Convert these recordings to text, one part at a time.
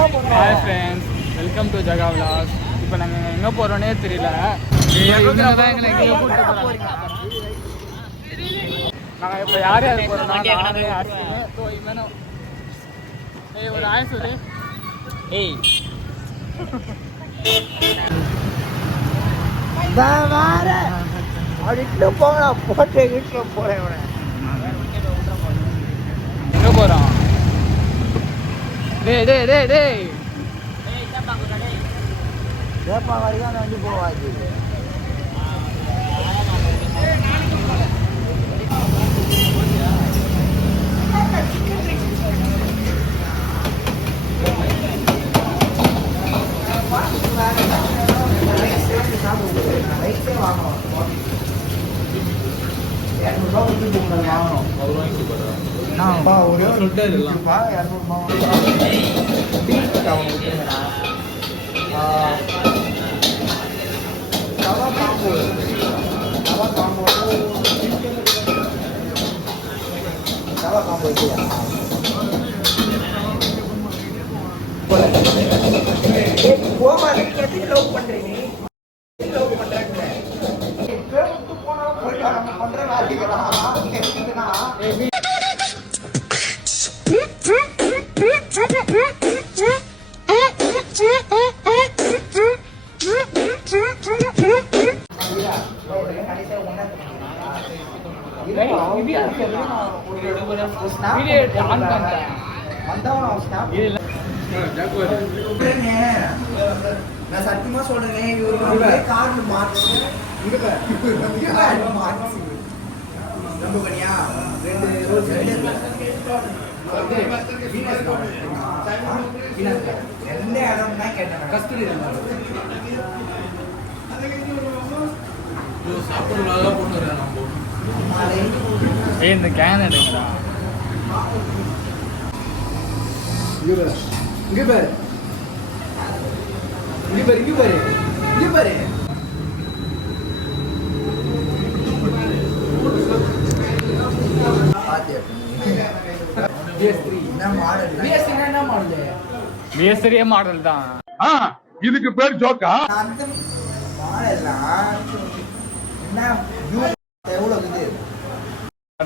Hi friends, welcome to Jaga Vilas. இப்போ நாங்கள் எங்கே போகிறோன்னே தெரியல. நாங்கள் இப்போ யார் யார் போகிறோம்னா ஒரு ஆய் சொல்லி போங்கடா போட்டு வீட்டில் போகிறேன். எங்கே போகிறோம்? டேய் கேப்பா வரைக்கும் வந்து போவாது. நான் சத்தியமா சொல்றேன், இவரு கார்டு மார்க்ஸ் ரொம்ப பண்ணியா 2 ரோல்ஸ் எந்த இடம்னா கேட்டேன். கஸ்தூரி இந்த கேன் எடுங்களா? இங்க பாரு BS3 மாடல் தான். இதுக்கு பேர் ஜோக்கா?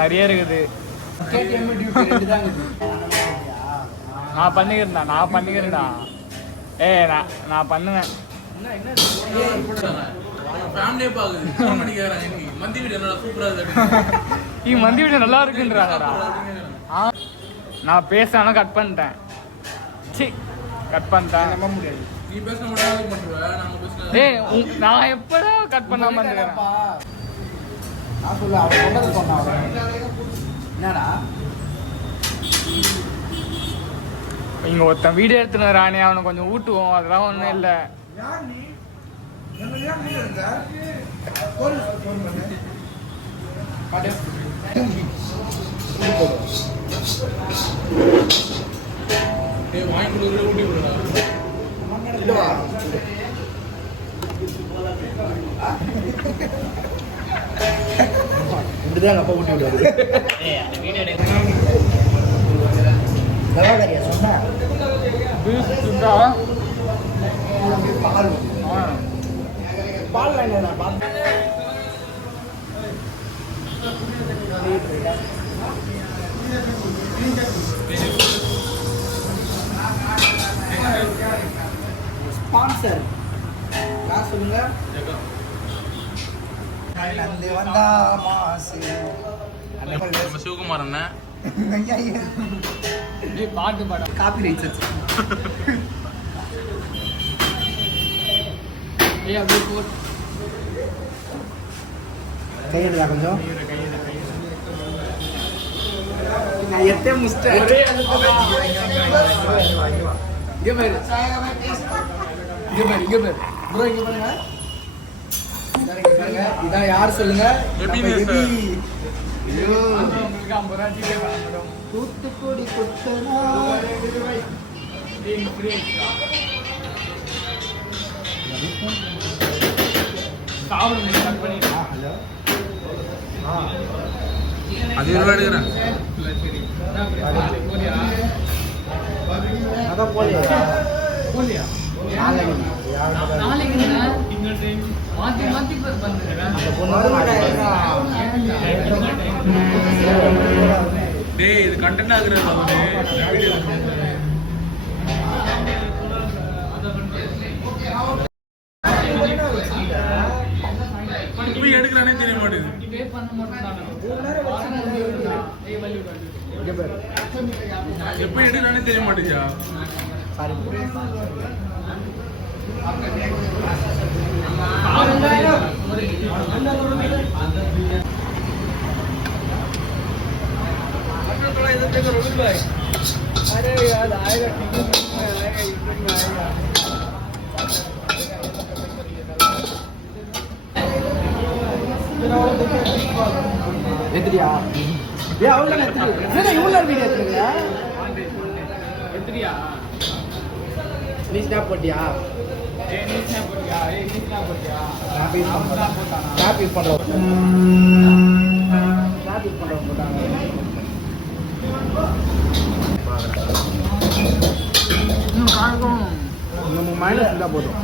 நிறைய இருக்குது. நான் பண்ணிக்கிறேன்டா. நான் பண்ணுவேன். மந்தி வீடு நல்லா இருக்குன்றாங்கடா. நான் பேசானோ கட் பண்ணிட்டேன். நம்ப முடியாது. நான் எப்படா கட் பண்ணாம இருந்தேன்? இங்க ஒருத்தன் வீடியோ எடுத்துன்னு ராணி, அவனை கொஞ்சம் ஊட்டுவோம். அதெல்லாம் ஒண்ணும் இல்ல. இப்படிதான் அப்பா ஊட்டி விடுவாரு. சொன்னா பால் வேண்டாம். ஸ்பான்சர் காசு சொல்லுங்க. வந்தா மாசு சிவகுமார் அண்ணன் பாட்டு பாடம் காப்பி ரைட்ஸ் கையெழுதா கொஞ்சம் நான் எத்தே முஸ்டேன். இதான் யார் சொல்லுங்க? தூத்துக்குடி அது எடுக்கிறேன். பக்கம் போலியா போலியா நாளைக்கு மாத்தி மாத்தி வந்துடுறேன் டேய் இது கண்டென்ட் ஆகுறது போய் எடுக்கலானே தெரிய மாட்டேங்குது எப்ப எடுக்கலானே தெரிய மாட்டேங்குதா अरे यार आएगा टिकट आएगा यूट्यूब में आएगा எத்திரியா ஏ அவ்வளோ எத்திரி இவ்வளோ வீடியோ எத்திரியா எத்திரியா நீ ஸ்னாப் போட்டியா ஏய் நீ ஸ்னாப் போட்டியா ஏய் நீ ஸ்னாப் போட்டியா ஸ்னாப் யூஸ் பண்றோம் போட்டாங்க நம்ம மைனஸ் இருந்தால் போதும்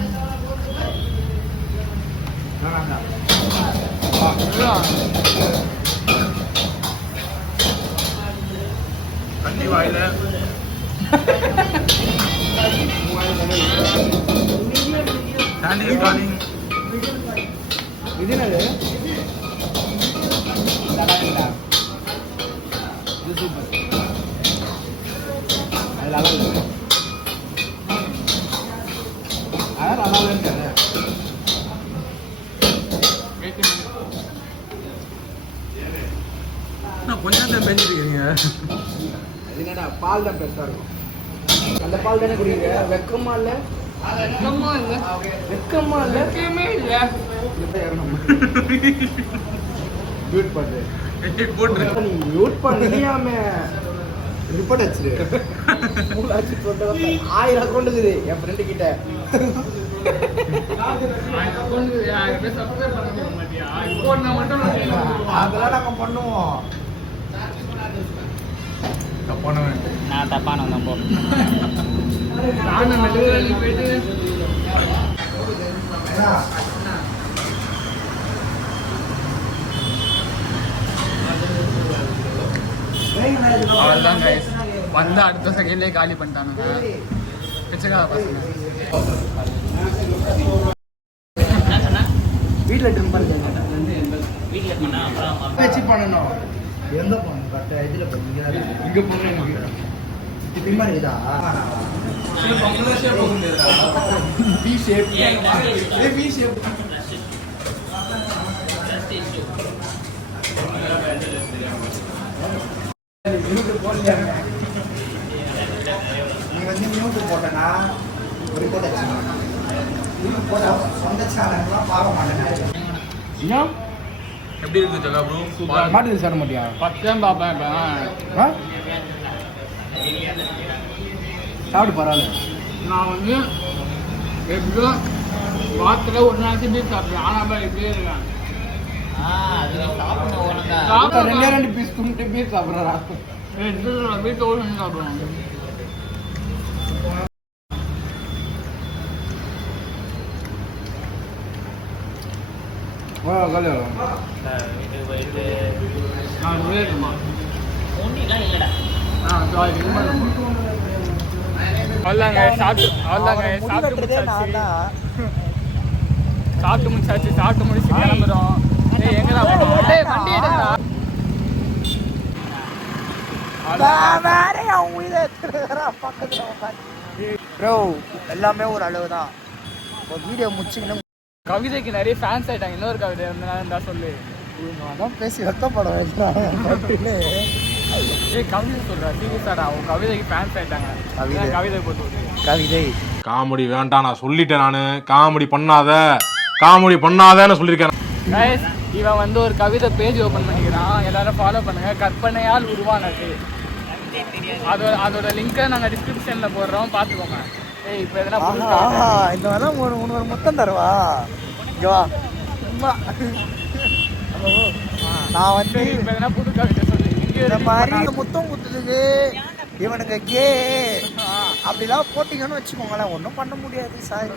கண்டி வாயில இது என்னது கொஞ்சம் தான் பெஞ்சிருக்கீங்க அது என்னடா பால் தான் பெருசா இருக்கும் அந்த பால் தானே குடிங்க வெக்கமா இல்ல வெக்கமா இல்ல மியூட் பண்ணு நீ மியூட் பண்ணியாம ரிப்போர்ட் ஆச்சு 1000 அக்கௌண்ட் இருக்குது என் ஃப்ரெண்டு கிட்ட அதெல்லாம் நாங்க பண்ணுவோம் நான் தப்பான நம்ப அவ்வளோதான் கைஸ் வந்து அடுத்த செகண்ட்லேயே காலி பண்ணிட்டானுங்க பிச்சைக்காக பசங்க வீட்டில் ட்ரிம் வீட்டில் பண்ணணும் எந்த பண்ணணும் கரெக்டாக இதில் பண்ணீங்க இங்கே பண்ணுங்க ட்ரிம் பண்ணிதா பி ஷேப் பி ஷேப் நீ வந்து மியூட் போட்டனா ரிப்போர்ட் ஆச்சு மியூட் போட்டா சொந்த சேனல்லாம் பார்க்க மாட்டேன் ஏன் எப்படி இருக்கு ஜகா ப்ரோ சூப்பர் மாட்டு சாட மாட்டியா பக்கம் பாப்பேன் இப்ப சாப்பிட்டு பரவாயில்ல நான் வந்து எப்படியும் வாரத்தில் ஒரு நாளைக்கு பீஸ் சாப்பிடுவேன் ஆனால் இப்படியே இருக்கேன் ரெண்டு பீஸ் கும்பிட்டு பீஸ் சாப்பிட்றா பீஸ் சாப்பிடுவாங்க வீட்டுக்கு போயிட்டு அவ்வளோங்க சாப்பிட்டு முடிச்சாச்சு சாப்பிட்டு முடிச்சு கிளம்புறோம் எங்கடா வண்டி எடுங்கடா ப்ரோ எல்லாமே ஒரு அளவு தான் வீடியோ முடிச்சுக்கணும் கவிதைக்கு நிறைய ஃபேன்ஸ் ஆயிட்டாங்க இன்னொரு கவிதை இருந்தா சொல்லு அதான் பேசி வெக்கப்படம் ஏய் கவிதை சொல்றா சீரியஸாடா உன் கவிதைக்கு ஃபேன்ஸ் ஆயிட்டாங்க கவிதை போட்டு கவிதை காமெடி வேண்டாம் நான் சொல்லிட்டேன் நானு காமெடி பண்ணாதேன்னு சொல்லியிருக்கேன் இவன் வந்து ஒரு கவிதை பேஜ் ஓபன் பண்ணிக்கிறான் எல்லாரும் ஃபாலோ பண்ணுங்க கற்பனையால் உருவானது அதோட லிங்கை நாங்கள் டிஸ்கிரிப்ஷன்ல போடுறோம் பார்த்துக்கோங்க ஏய் இப்போ எதனா இந்த மாதிரிலாம் ஒரு மொத்தம் தருவா இங்கே வா சும்மா நான் வந்து இப்போ எதனா புது கவிதை சொல்லி இந்த மாதிரி முத்தம் குத்துதுக்கு இவனுக்கு கே அப்படிலாம் போட்டிங்கன்னு வச்சுக்கோங்களேன், ஒன்றும் பண்ண முடியாது சார்.